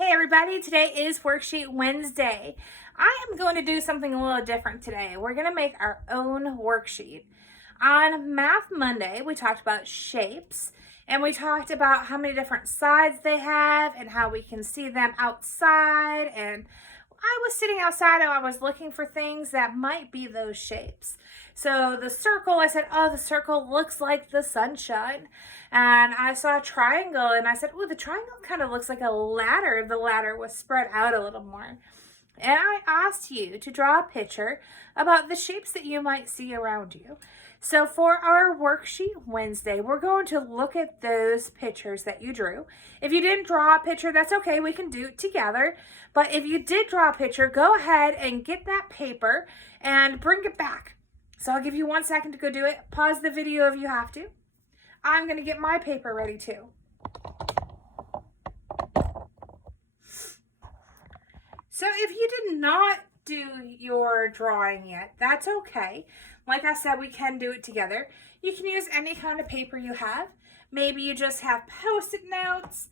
Hey everybody, today is Worksheet Wednesday. I am going to do something a little different today. We're going to make our own worksheet. On Math Monday, we talked about shapes and we talked about how many different sides they have and how we can see them outside. And I was sitting outside and I was looking for things that might be those shapes. So the circle, I said, oh, the circle looks like the sunshine. And I saw a triangle and I said, oh, the triangle kind of looks like a ladder. The ladder was spread out a little more. And I asked you to draw a picture about the shapes that you might see around you. So for our Worksheet Wednesday, we're going to look at those pictures that you drew. If you didn't draw a picture, that's okay. We can do it together. But if you did draw a picture, go ahead and get that paper and bring it back. So I'll give you 1 second to go do it. Pause the video if you have to. I'm going to get my paper ready too. So if you did not do your drawing yet, that's okay. Like I said, we can do it together. You can use any kind of paper you have. Maybe you just have Post-it notes.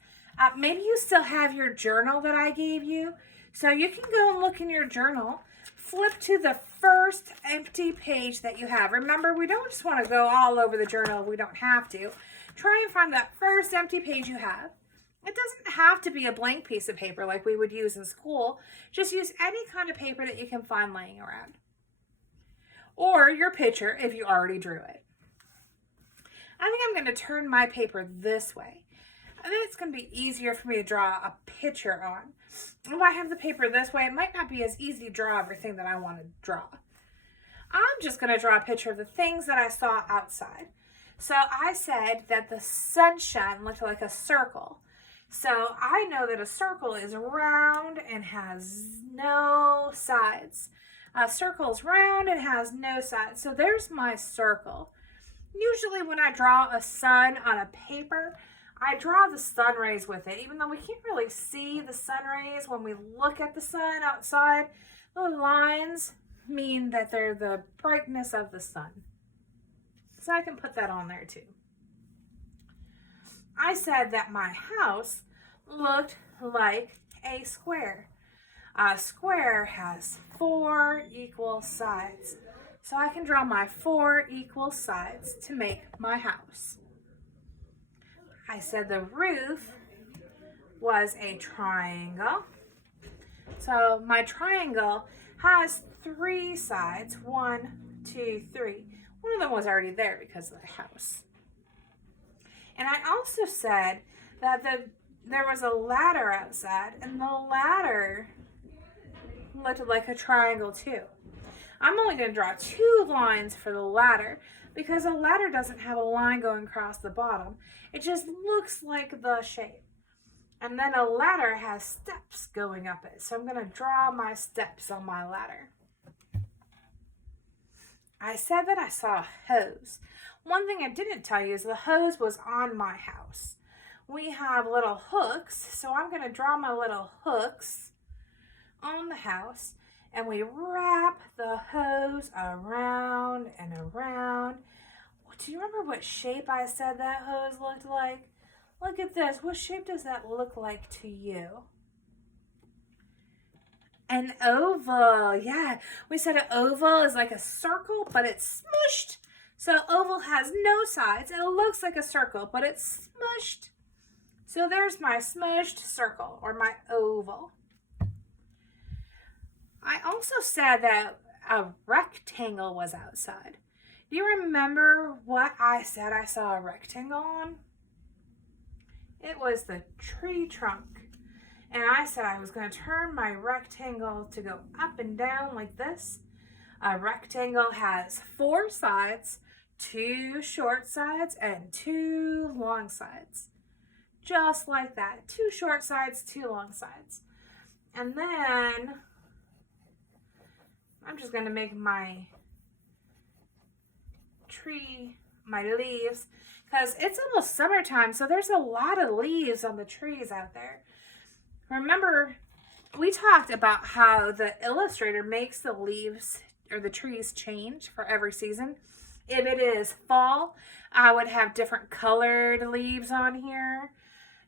Maybe you still have your journal that I gave you. So you can go and look in your journal. Flip to the first empty page that you have. Remember, we don't just want to go all over the journal. We don't have to. Try and find that first empty page you have. It doesn't have to be a blank piece of paper like we would use in school. Just use any kind of paper that you can find laying around. Or your picture if you already drew it. I think I'm going to turn my paper this way. I think it's going to be easier for me to draw a picture on. If I have the paper this way, it might not be as easy to draw everything that I want to draw. I'm just going to draw a picture of the things that I saw outside. So I said that the sunshine looked like a circle. So I know that a circle is round and has no sides. A circle is round and has no sides. So there's my circle. Usually when I draw a sun on a paper, I draw the sun rays with it. Even though we can't really see the sun rays when we look at the sun outside, the lines mean that they're the brightness of the sun. So I can put that on there too. I said that my house looked like a square. A square has 4 equal sides. So I can draw my 4 equal sides to make my house. I said the roof was a triangle. So my triangle has 3 sides. 1, 2, 3. One of them was already there because of the house. And I also said that there was a ladder outside, and the ladder looked like a triangle too. I'm only going to draw 2 lines for the ladder because a ladder doesn't have a line going across the bottom. It just looks like the shape. And then a ladder has steps going up it. So I'm going to draw my steps on my ladder. I said that I saw a hose. One thing I didn't tell you is the hose was on my house. We have little hooks, so I'm going to draw my little hooks on the house, and we wrap the hose around and around. Do you remember what shape I said that hose looked like? Look at this. What shape does that look like to you? An oval. Yeah, we said an oval is like a circle, but it's smushed. So oval has no sides. It looks like a circle, but it's smushed. So there's my smushed circle, or my oval. I also said that a rectangle was outside. Do you remember what I said I saw a rectangle on? It was the tree trunk. And I said I was going to turn my rectangle to go up and down like this. A rectangle has 4 sides, 2 short sides, and 2 long sides. Just like that. 2 short sides, 2 long sides. And then I'm just going to make my tree, my leaves, because it's almost summertime, so there's a lot of leaves on the trees out there. Remember, we talked about how the illustrator makes the leaves or the trees change for every season. If it is fall, I would have different colored leaves on here.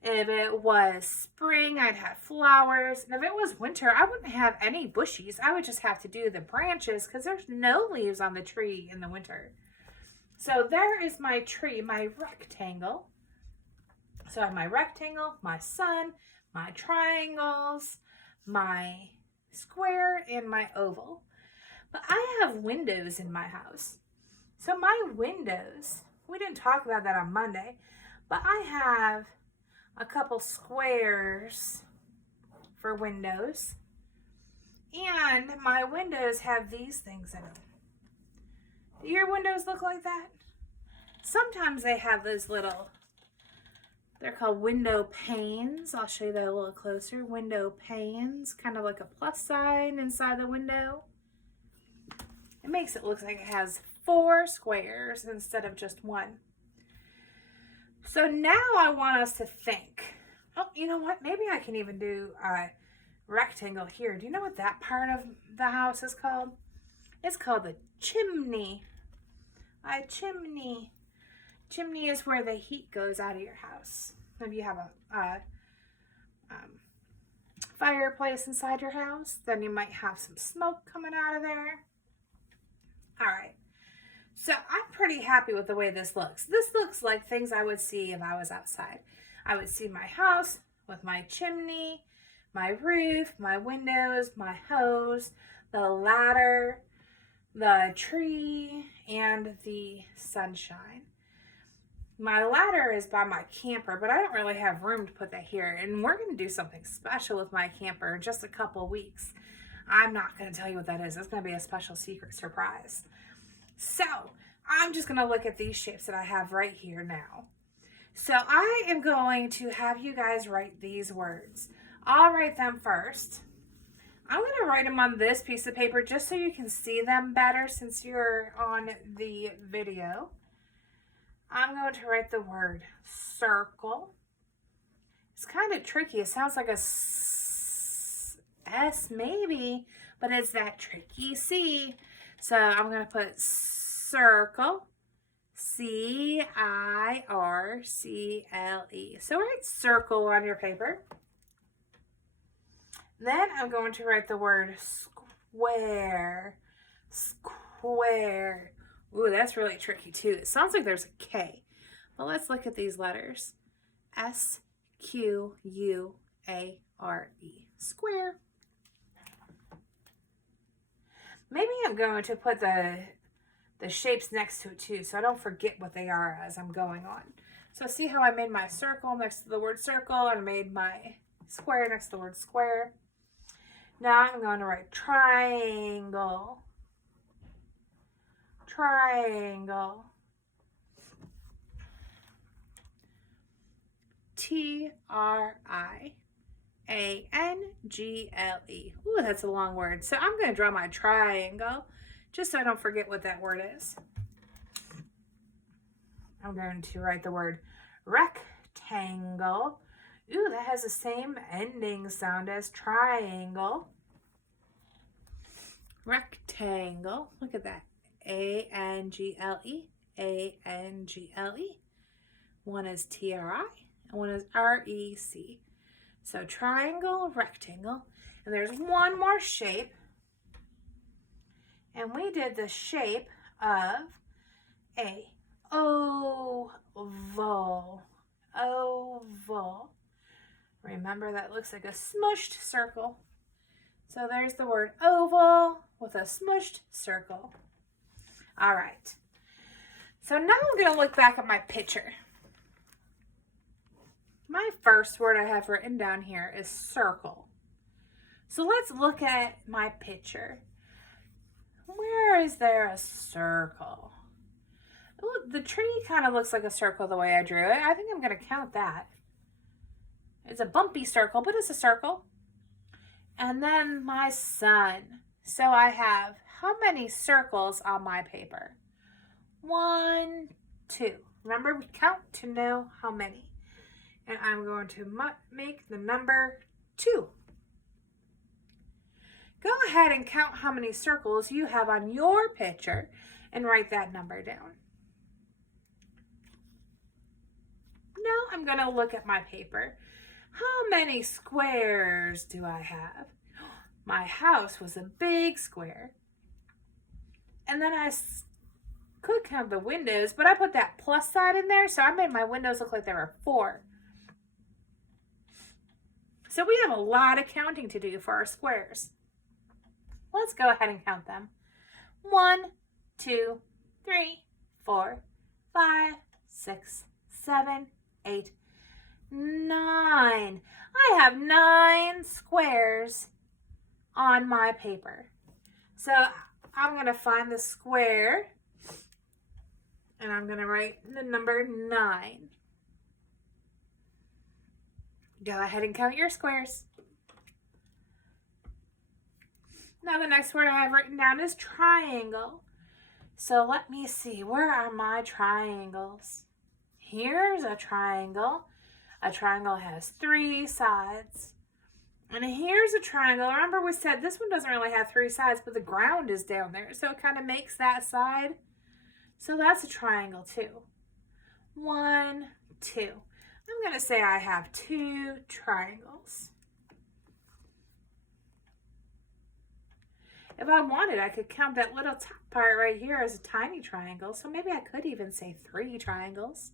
If it was spring, I'd have flowers. And if it was winter, I wouldn't have any bushes. I would just have to do the branches because there's no leaves on the tree in the winter. So there is my tree, my rectangle. So I have my rectangle, my sun, my triangles, my square, and my oval. But I have windows in my house. So my windows, we didn't talk about that on Monday, but I have a couple squares for windows. And my windows have these things in them. Do your windows look like that? Sometimes they have those little, they're called window panes. I'll show you that a little closer. Window panes, kind of like a plus sign inside the window. It makes it look like it has 4 squares instead of just 1. So now I want us to think. Oh, you know what? Maybe I can even do a rectangle here. Do you know what that part of the house is called? It's called a chimney. A chimney. Chimney is where the heat goes out of your house. If you have a fireplace inside your house, then you might have some smoke coming out of there. All right. So I'm pretty happy with the way this looks. This looks like things I would see if I was outside. I would see my house with my chimney, my roof, my windows, my hose, the ladder, the tree, and the sunshine. My ladder is by my camper, but I don't really have room to put that here. And we're going to do something special with my camper in just a couple weeks. I'm not going to tell you what that is. It's going to be a special secret surprise. So I'm just going to look at these shapes that I have right here now. So I am going to have you guys write these words. I'll write them first. I'm going to write them on this piece of paper just so you can see them better since you're on the video. I'm going to write the word circle. It's kind of tricky. It sounds like a S maybe, but it's that tricky C. So I'm going to put circle, C-I-R-C-L-E. So write circle on your paper. Then I'm going to write the word square, square. Ooh, that's really tricky too. It sounds like there's a K. But let's look at these letters. S-Q-U-A-R-E. Square. Maybe I'm going to put the shapes next to it too, so I don't forget what they are as I'm going on. So see how I made my circle next to the word circle and made my square next to the word square. Now I'm going to write triangle. Triangle. T-R-I-A-N-G-L-E. Ooh, that's a long word. So I'm going to draw my triangle just so I don't forget what that word is. I'm going to write the word rectangle. Ooh, that has the same ending sound as triangle. Rectangle. Look at that. A-N-G-L-E. A-N-G-L-E. One is T-R-I and one is R-E-C. So triangle, rectangle. And there's one more shape. And we did the shape of a oval. Oval. Remember, that looks like a smushed circle. So there's the word oval with a smushed circle. All right. So now I'm going to look back at my picture. My first word I have written down here is circle. So let's look at my picture. Where is there a circle? Look, the tree kind of looks like a circle the way I drew it. I think I'm going to count that. It's a bumpy circle, but it's a circle. And then my sun. So I have how many circles on my paper? 1, 2. Remember, we count to know how many. And I'm going to make the number 2. Go ahead and count how many circles you have on your picture and write that number down. No, I'm going to look at my paper. How many squares do I have? My house was a big square. And then I could count the windows, but I put that plus sign in there, so I made my windows look like there were 4. So we have a lot of counting to do for our squares. Let's go ahead and count them. 1, 2, 3, 4, 5, 6, 7, 8, 9. I have 9 squares on my paper. So I'm going to find the square and I'm going to write the number 9. Go ahead and count your squares. Now the next word I have written down is triangle. So let me see, where are my triangles? Here's a triangle. A triangle has 3 sides. And here's a triangle. Remember we said this one doesn't really have 3 sides, but the ground is down there. So it kind of makes that side. So that's a triangle too. 1, 2. I'm going to say I have 2 triangles. If I wanted, I could count that little top part right here as a tiny triangle. So maybe I could even say 3 triangles.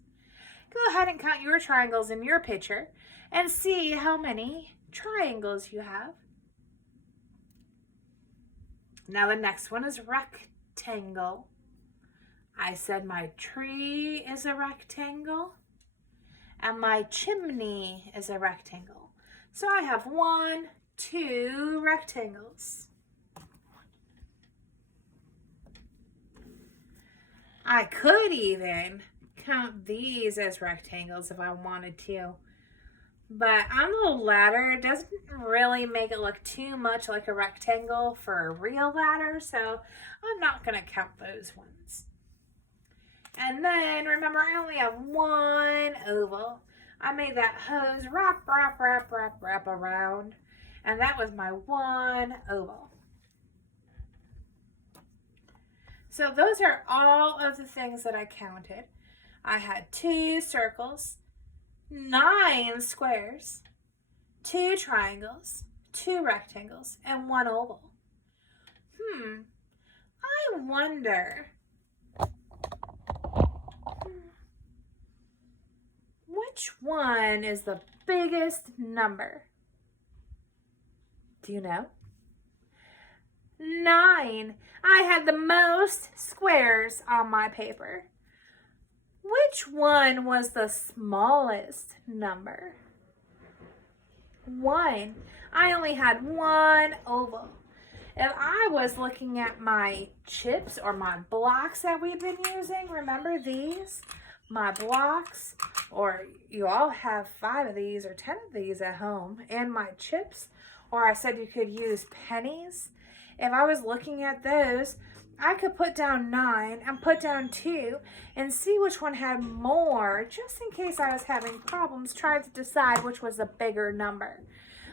Go ahead and count your triangles in your picture and see how many triangles you have. Now the next one is rectangle. I said my tree is a rectangle and my chimney is a rectangle. So I have 1, 2 rectangles. I could even count these as rectangles if I wanted to. But on the ladder, it doesn't really make it look too much like a rectangle for a real ladder, so I'm not going to count those ones. And then, remember, I only have 1 oval. I made that hose wrap around, and that was my 1 oval. So those are all of the things that I counted. I had 2 circles, 9 squares, 2 triangles, 2 rectangles, and 1 oval. I wonder which one is the biggest number? Do you know? 9. I had the most squares on my paper. Which one was the smallest number? 1. I only had 1 oval. If I was looking at my chips or my blocks that we've been using, remember these? My blocks, or you all have 5 of these or 10 of these at home, and my chips, or I said you could use pennies. If I was looking at those, I could put down 9 and put down 2 and see which one had more, just in case I was having problems trying to decide which was the bigger number.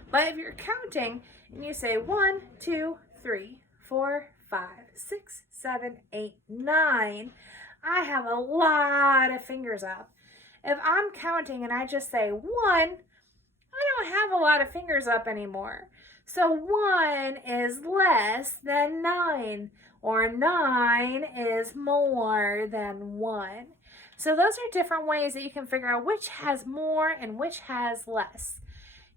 But if you're counting and you say 1, 2, 3, 4, 5, 6, 7, 8, 9, I have a lot of fingers up. If I'm counting and I just say 1, I don't have a lot of fingers up anymore. So 1 is less than 9, or 9 is more than 1. So those are different ways that you can figure out which has more and which has less.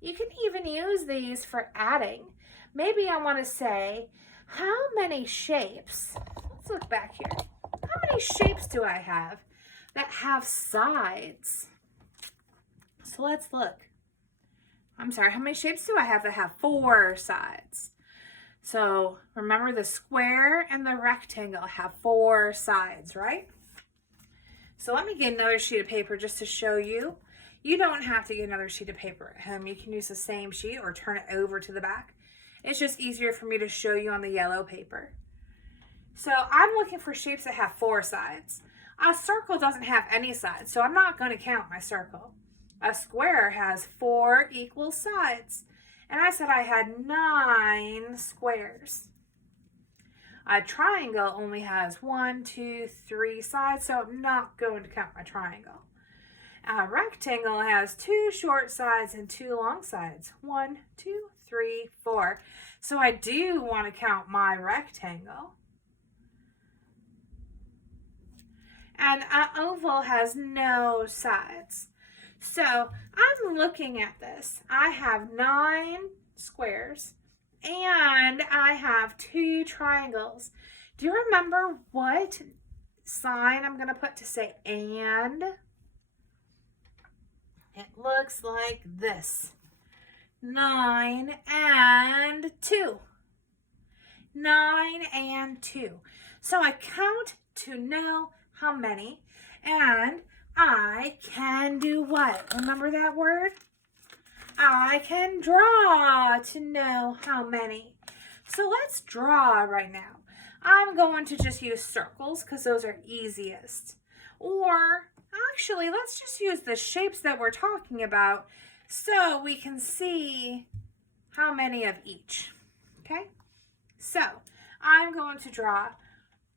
You can even use these for adding. Maybe I want to say, how many shapes, let's look back here. How many shapes do I have that have sides? So let's look. I'm sorry, how many shapes do I have that have 4 sides? So remember, the square and the rectangle have 4 sides, right? So let me get another sheet of paper just to show you. You don't have to get another sheet of paper at home. You can use the same sheet or turn it over to the back. It's just easier for me to show you on the yellow paper. So I'm looking for shapes that have 4 sides. A circle doesn't have any sides, so I'm not going to count my circle. A square has 4 equal sides. And I said I had 9 squares. A triangle only has 1, 2, 3 sides, so I'm not going to count my triangle. A rectangle has 2 short sides and 2 long sides. 1, 2, 3, 4. So I do want to count my rectangle. And an oval has no sides. So I'm looking at this. I have 9 squares and I have 2 triangles. Do you remember what sign I'm going to put to say and? It looks like this. 9 and 2. 9 and 2. So I count to know how many, and I can do what? Remember that word? I can draw to know how many. So let's draw right now. I'm going to just use circles because those are easiest. Or actually, let's just use the shapes that we're talking about so we can see how many of each. Okay? So I'm going to draw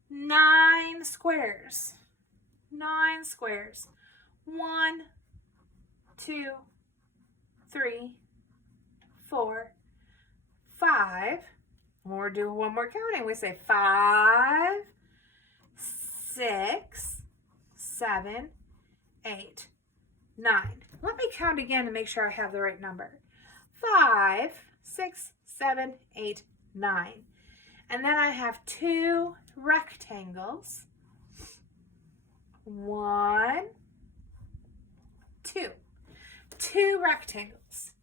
9 squares. 9 squares. 1, 2, 3, 4, 5. We'll do one more counting. We say 5, 6, 7, 8, 9. Let me count again to make sure I have the right number. 5, 6, 7, 8, 9. And then I have 2 rectangles. 1, 2. 2 rectangles.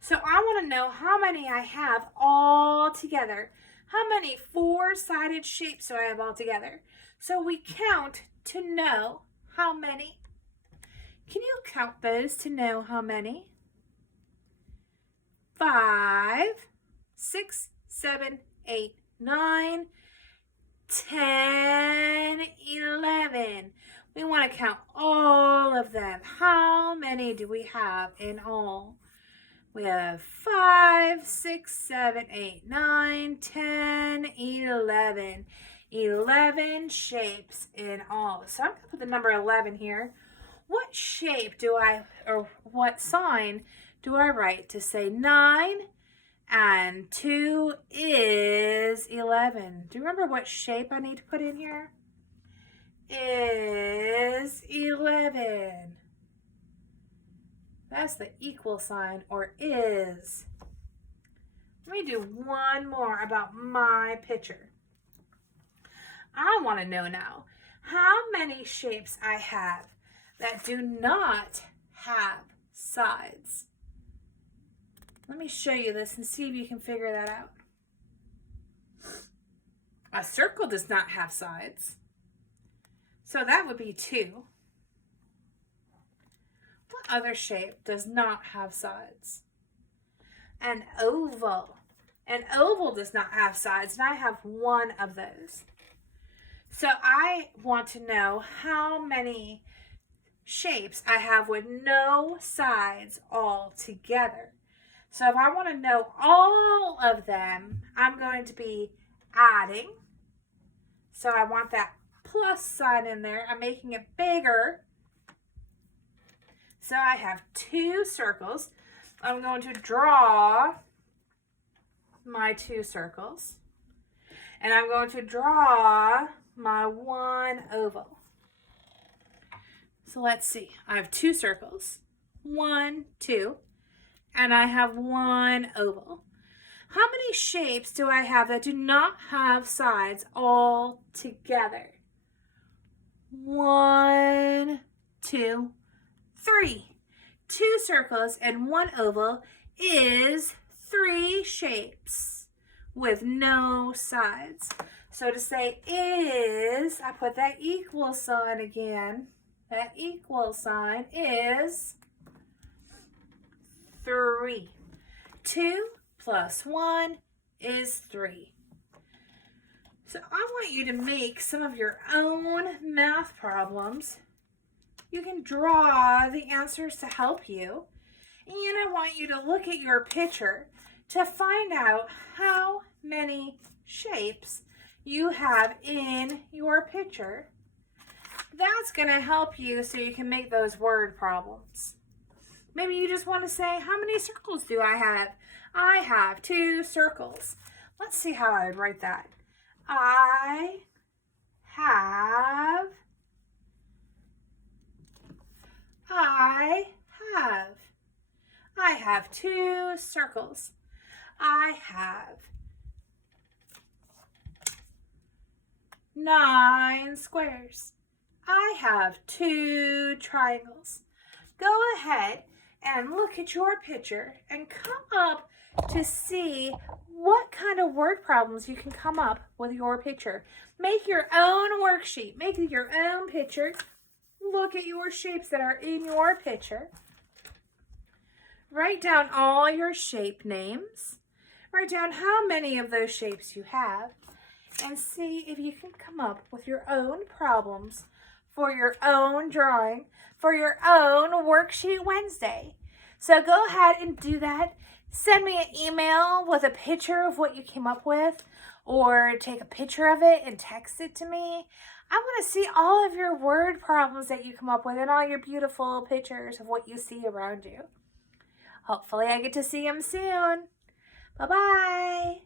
So I want to know how many I have all together. How many 4-sided shapes do I have all together? So we count to know how many. Can you count those to know how many? 5, 6, 7, 8, 9, 10, 11. We want to count all of them. How many do we have in all? We have 5, 6, 7, 8, 9, 10, 11. 11 shapes in all. So I'm going to put the number 11 here. What shape do I, or what sign do I write to say 9 and 2 is 11? Do you remember what shape I need to put in here? Is 11. That's the equal sign, or is. Let me do one more about my picture. I want to know now how many shapes I have that do not have sides. Let me show you this and see if you can figure that out. A circle does not have sides. So that would be 2. What other shape does not have sides? An oval. An oval does not have sides, and I have 1 of those. So I want to know how many shapes I have with no sides all together. So if I want to know all of them, I'm going to be adding. So I want that plus sign in there. I'm making it bigger. So I have 2 circles. I'm going to draw my 2 circles. And I'm going to draw my 1 oval. So let's see. I have 2 circles. 1, 2. And I have 1 oval. How many shapes do I have that do not have sides all together? 1, 2, 3. 2 circles and 1 oval is 3 shapes with no sides. So to say is, I put that equal sign again. That equal sign is 3. 2 plus 1 is 3. So I want you to make some of your own math problems. You can draw the answers to help you. And I want you to look at your picture to find out how many shapes you have in your picture. That's going to help you so you can make those word problems. Maybe you just want to say, how many circles do I have? I have 2 circles. Let's see how I would write that. I have 2 circles. I have 9 squares. I have 2 triangles. Go ahead and look at your picture and come up to see what kind of word problems you can come up with your picture. Make your own worksheet. Make your own picture. Look at your shapes that are in your picture. Write down all your shape names. Write down how many of those shapes you have and see if you can come up with your own problems for your own drawing, for your own Worksheet Wednesday. So go ahead and do that. Send me an email with a picture of what you came up with, or take a picture of it and text it to me. I want to see all of your word problems that you come up with and all your beautiful pictures of what you see around you. Hopefully I get to see them soon. Bye-bye.